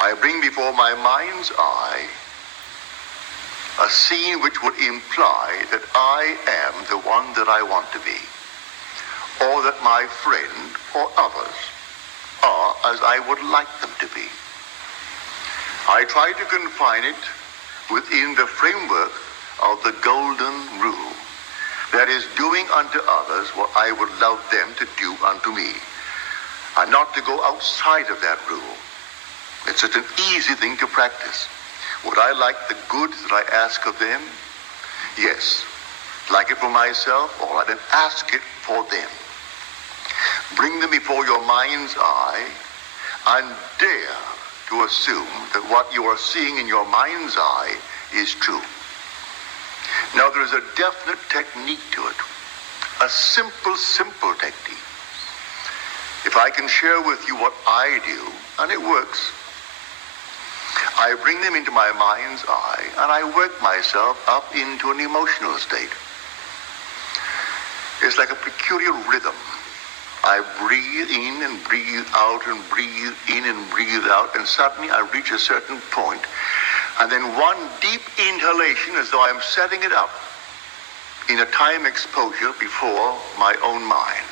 I bring before my mind's eye a scene which would imply that I am the one that I want to be, or that my friend or others are as I would like them to be. I try to confine it within the framework of the golden rule, that is, doing unto others what I would love them to do unto me, and not to go outside of that rule. It's such an easy thing to practice. Would I like the good that I ask of them? Yes. Like it for myself, or I didn't ask it for them. Bring them before your mind's eye and dare to assume that what you are seeing in your mind's eye is true. Now there is a definite technique to it. A simple technique. If I can share with you what I do, and it works, I bring them into my mind's eye and I work myself up into an emotional state. It's like a peculiar rhythm. I breathe in and breathe out and breathe in and breathe out, and suddenly I reach a certain point, and then one deep inhalation as though I'm setting it up in a time exposure before my own mind.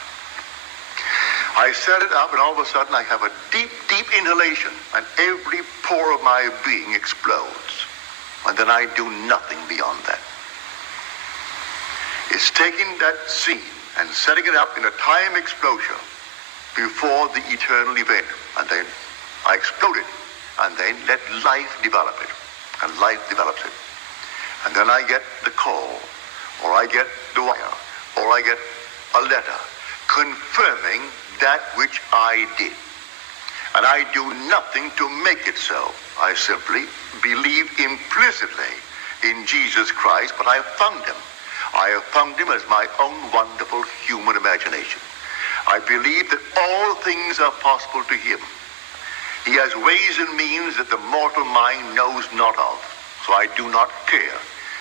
I set it up, and all of a sudden I have a deep inhalation, and every pore of my being explodes. And then I do nothing beyond that. It's taking that scene and setting it up in a time exposure before the eternal event. And then I explode it, and then let life develop it. And life develops it. And then I get the call, or I get the wire, or I get a letter confirming that which I did. And I do nothing to make it so. I simply believe implicitly in Jesus Christ, but I have found him. I have found him as my own wonderful human imagination. I believe that all things are possible to him. He has ways and means that the mortal mind knows not of. So I do not care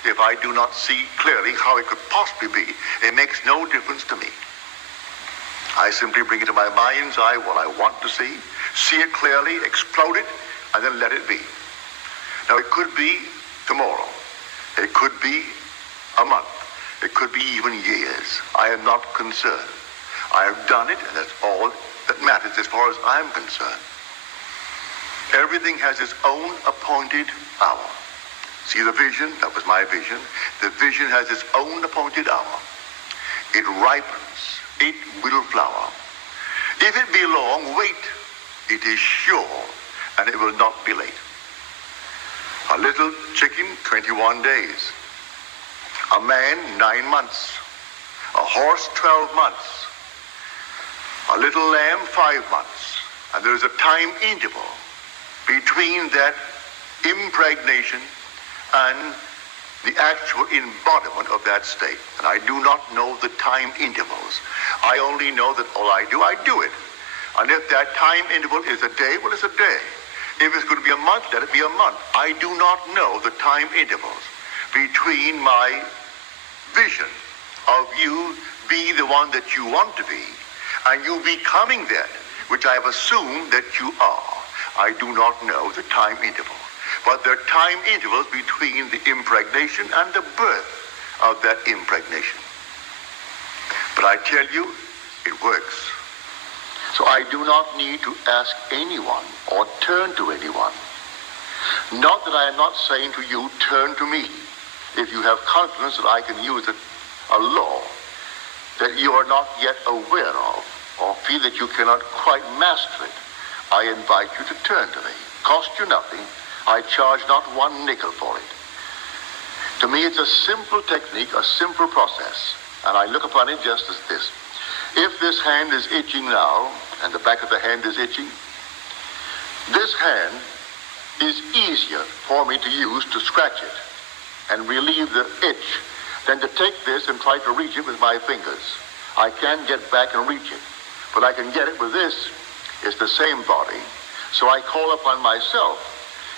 if I do not see clearly how it could possibly be. It makes no difference to me. I simply bring it to my mind's eye what I want to see it clearly, explode it, and then let it be. Now, it could be tomorrow. It could be a month. It could be even years. I am not concerned. I have done it, and that's all that matters as far as I'm concerned. Everything has its own appointed hour. See the vision? That was my vision. The vision has its own appointed hour. It ripens. It will flower. If it be long, wait. It is sure, and it will not be late. A little chicken, 21 days. A man, 9 months. A horse, 12 months. A little lamb, 5 months. And there is a time interval between that impregnation and the actual embodiment of that state. And I do not know the time intervals. I only know that all I do it. And if that time interval is a day, well, it's a day. If it's going to be a month, let it be a month. I do not know the time intervals between my vision of you being the one that you want to be and you becoming that which I have assumed that you are. I do not know the time interval. But there are time intervals between the impregnation and the birth of that impregnation. But I tell you, it works. So I do not need to ask anyone or turn to anyone. Not that I am not saying to you, turn to me. If you have confidence that I can use a law that you are not yet aware of, or feel that you cannot quite master it, I invite you to turn to me. Cost you nothing. I charge not one nickel for it. To me, it's a simple technique, a simple process, and I look upon it just as this. If this hand is itching now, and the back of the hand is itching, this hand is easier for me to use to scratch it and relieve the itch than to take this and try to reach it with my fingers. I can get back and reach it, but I can get it with this. It's the same body, so I call upon myself.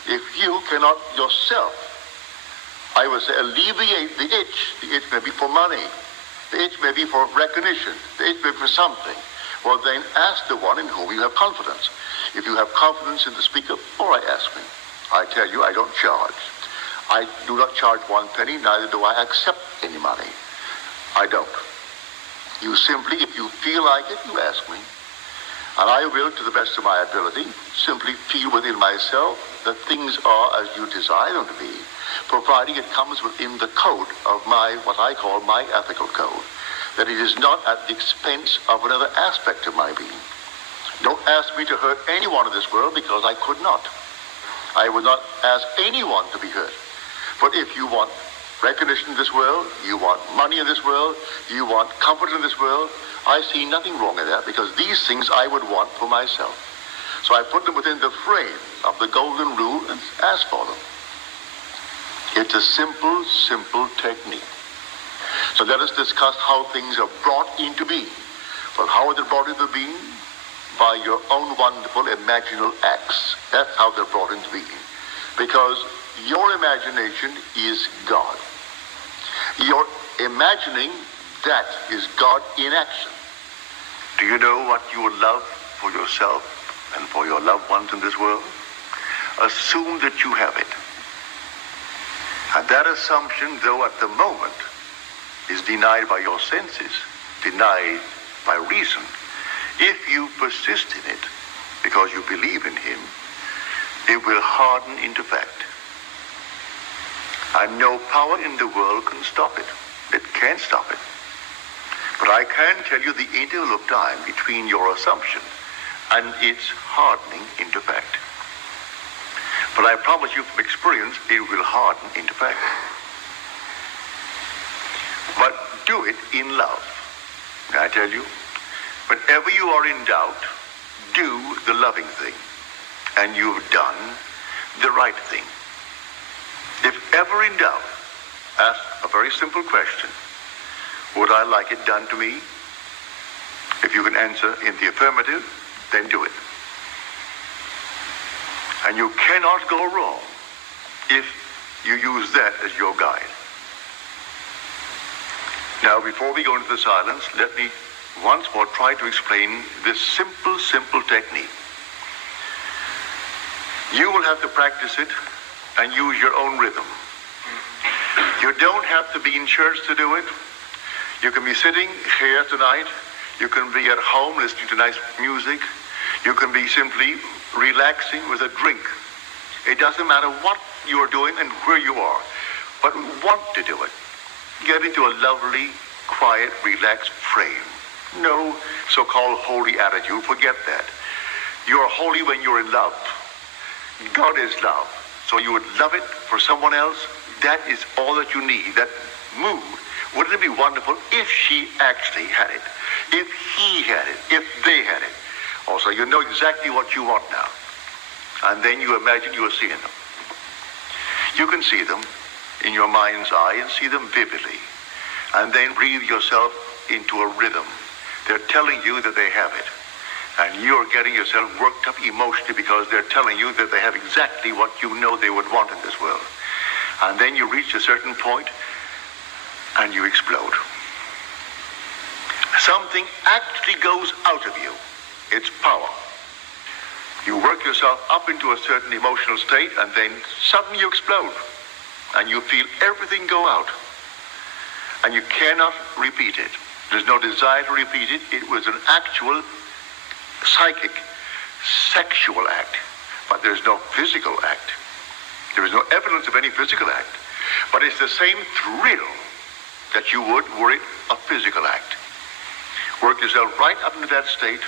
If you cannot yourself, I would say, alleviate the itch may be for money, the itch may be for recognition, the itch may be for something, well then ask the one in whom you have confidence. If you have confidence in the speaker, all right, ask me. I tell you, I don't charge. I do not charge 1 penny, neither do I accept any money. I don't. You simply, if you feel like it, you ask me. And I will, to the best of my ability, simply feel within myself that things are as you desire them to be, providing it comes within the code of what I call my ethical code, that it is not at the expense of another aspect of my being. Don't ask me to hurt anyone in this world, because I could not. I would not ask anyone to be hurt. But if you want recognition in this world, you want money in this world, you want comfort in this world, I see nothing wrong in that, because these things I would want for myself. So I put them within the frame of the golden rule and ask for them. It's a simple, simple technique. So let us discuss how things are brought into being. Well, how are they brought into being? By your own wonderful imaginal acts. That's how they're brought into being. Because your imagination is God. You're imagining that is God in action. Do you know what you would love for yourself and for your loved ones in this world? Assume that you have it. And that assumption, though at the moment, is denied by your senses, denied by reason. If you persist in it, because you believe in him, it will harden into fact. And no power in the world can stop it. It can't stop it. But I can tell you the interval of time between your assumption and its hardening into fact. But I promise you from experience, it will harden into fact. But do it in love. I tell you, whenever you are in doubt, do the loving thing. And you've done the right thing. If ever in doubt, ask a very simple question. Would I like it done to me? If you can answer in the affirmative, then do it. And you cannot go wrong if you use that as your guide. Now, before we go into the silence, let me once more try to explain this simple, simple technique. You will have to practice it and use your own rhythm. You don't have to be in church to do it. You can be sitting here tonight. You can be at home listening to nice music. You can be simply relaxing with a drink. It doesn't matter what you're doing and where you are, but want to do it. Get into a lovely, quiet, relaxed frame. No so-called holy attitude. Forget that. You're holy when you're in love. God is love. So you would love it for someone else. That is all that you need. That mood. Wouldn't it be wonderful if she actually had it? If he had it? If they had it? Also, you know exactly what you want now. And then you imagine you are seeing them. You can see them in your mind's eye and see them vividly. And then breathe yourself into a rhythm. They're telling you that they have it. And you're getting yourself worked up emotionally because they're telling you that they have exactly what you know they would want in this world. And then you reach a certain point and you explode. Something actually goes out of you. It's power. You work yourself up into a certain emotional state and then suddenly you explode. And you feel everything go out. And you cannot repeat it. There's no desire to repeat it. It was an actual psychic, sexual act. But there's no physical act. There is no evidence of any physical act. But it's the same thrill that you would were it a physical act. Work yourself right up into that state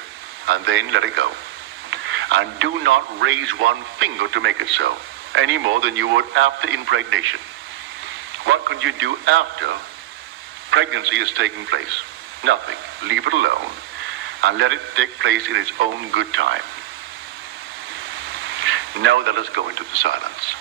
and then let it go. And do not raise one finger to make it so, any more than you would after impregnation. What can you do after pregnancy is taking place? Nothing. Leave it alone and let it take place in its own good time. Now let us go into the silence.